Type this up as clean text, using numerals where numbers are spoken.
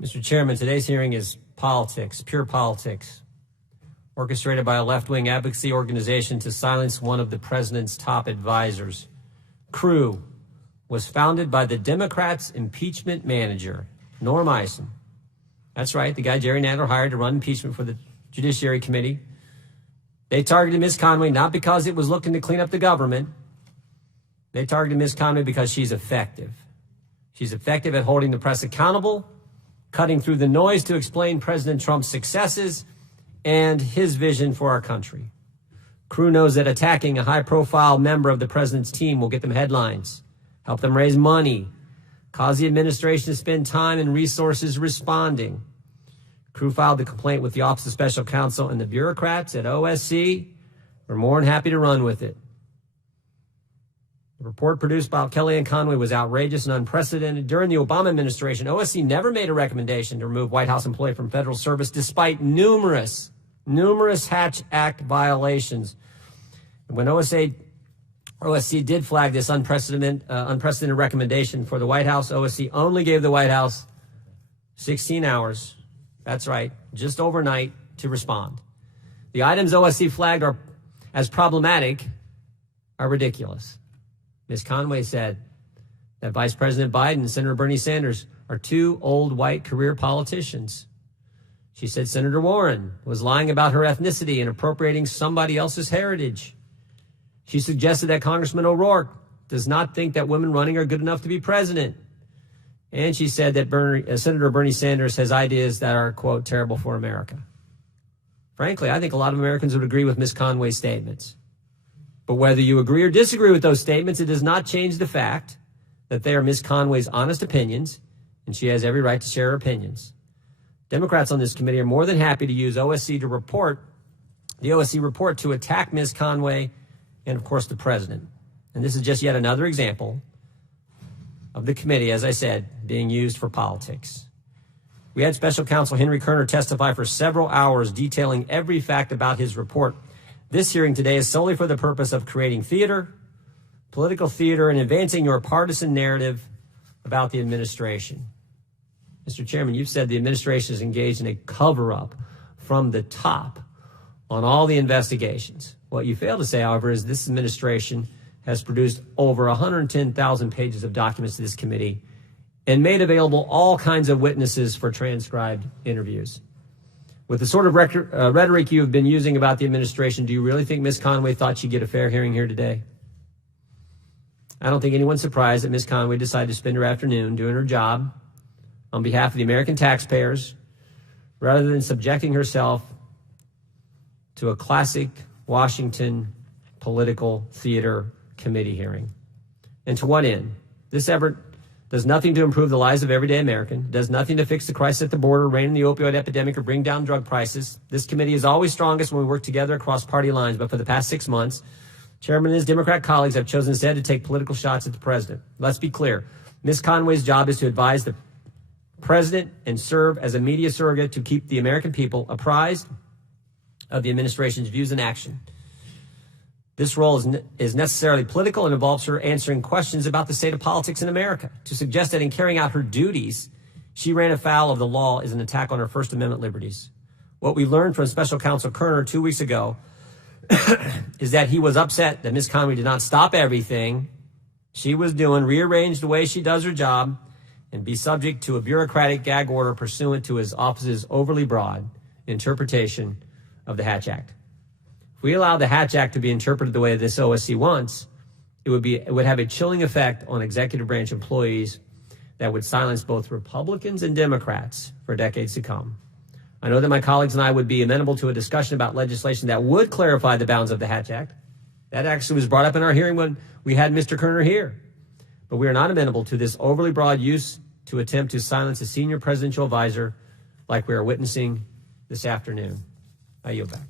Mr. Chairman, today's hearing is politics, pure politics, orchestrated by a left-wing advocacy organization to silence one of the president's top advisors. CREW was founded by the Democrats' impeachment manager, Norm Eisen. That's right, the guy Jerry Nadler hired to run impeachment for the Judiciary Committee. They targeted Ms. Conway not because it was looking to clean up the government. They targeted Ms. Conway because she's effective. She's effective at holding the press accountable, cutting through the noise to explain President Trump's successes and his vision for our country. CREW knows that attacking a high-profile member of the president's team will get them headlines, help them raise money, cause the administration to spend time and resources responding. CREW filed the complaint with the Office of Special Counsel, and the bureaucrats at OSC were more than happy to run with it. The report produced by Kellyanne Conway was outrageous and unprecedented. During the Obama administration, OSC never made a recommendation to remove White House employee from federal service despite numerous Hatch Act violations. And when OSC did flag this unprecedented recommendation for the White House, OSC only gave the White House 16 hours, that's right, just overnight, to respond. The items OSC flagged as problematic are ridiculous. Ms. Conway said that Vice President Biden and Senator Bernie Sanders are two old white career politicians. She said Senator Warren was lying about her ethnicity and appropriating somebody else's heritage. She suggested that Congressman O'Rourke does not think that women running are good enough to be president. And she said that Senator Bernie Sanders has ideas that are, quote, terrible for America. Frankly, I think a lot of Americans would agree with Ms. Conway's statements. But whether you agree or disagree with those statements, it does not change the fact that they are Ms. Conway's honest opinions, and she has every right to share her opinions. Democrats on this committee are more than happy to use the OSC report to attack Ms. Conway and, of course, the president. And this is just yet another example of the committee, as I said, being used for politics. We had Special Counsel Henry Kerner testify for several hours detailing every fact about his report. This hearing today is solely for the purpose of creating political theater, and advancing your partisan narrative about the administration. Mr. Chairman, you've said the administration is engaged in a cover-up from the top on all the investigations. What you fail to say, however, is this administration has produced over 110,000 pages of documents to this committee and made available all kinds of witnesses for transcribed interviews. With the sort of rhetoric you have been using about the administration, do you really think Ms. Conway thought she'd get a fair hearing here today? I don't think anyone's surprised that Ms. Conway decided to spend her afternoon doing her job on behalf of the American taxpayers rather than subjecting herself to a classic Washington political theater committee hearing. And to what end? This effort does nothing to improve the lives of everyday American, does nothing to fix the crisis at the border, rein in the opioid epidemic, or bring down drug prices. This committee is always strongest when we work together across party lines, but for the past 6 months, Chairman and his Democrat colleagues have chosen instead to take political shots at the president. Let's be clear. Ms. Conway's job is to advise the president and serve as a media surrogate to keep the American people apprised of the administration's views and action. This role is necessarily political and involves her answering questions about the state of politics in America. To suggest that in carrying out her duties, she ran afoul of the law is an attack on her First Amendment liberties. What we learned from Special Counsel Kerner 2 weeks ago is that he was upset that Ms. Conway did not stop everything she was doing, rearrange the way she does her job, and be subject to a bureaucratic gag order pursuant to his office's overly broad interpretation of the Hatch Act. If we allow the Hatch Act to be interpreted the way this OSC wants, it would have a chilling effect on executive branch employees that would silence both Republicans and Democrats for decades to come. I know that my colleagues and I would be amenable to a discussion about legislation that would clarify the bounds of the Hatch Act. That actually was brought up in our hearing when we had Mr. Kerner here. But we are not amenable to this overly broad use to attempt to silence a senior presidential advisor like we are witnessing this afternoon. I yield back.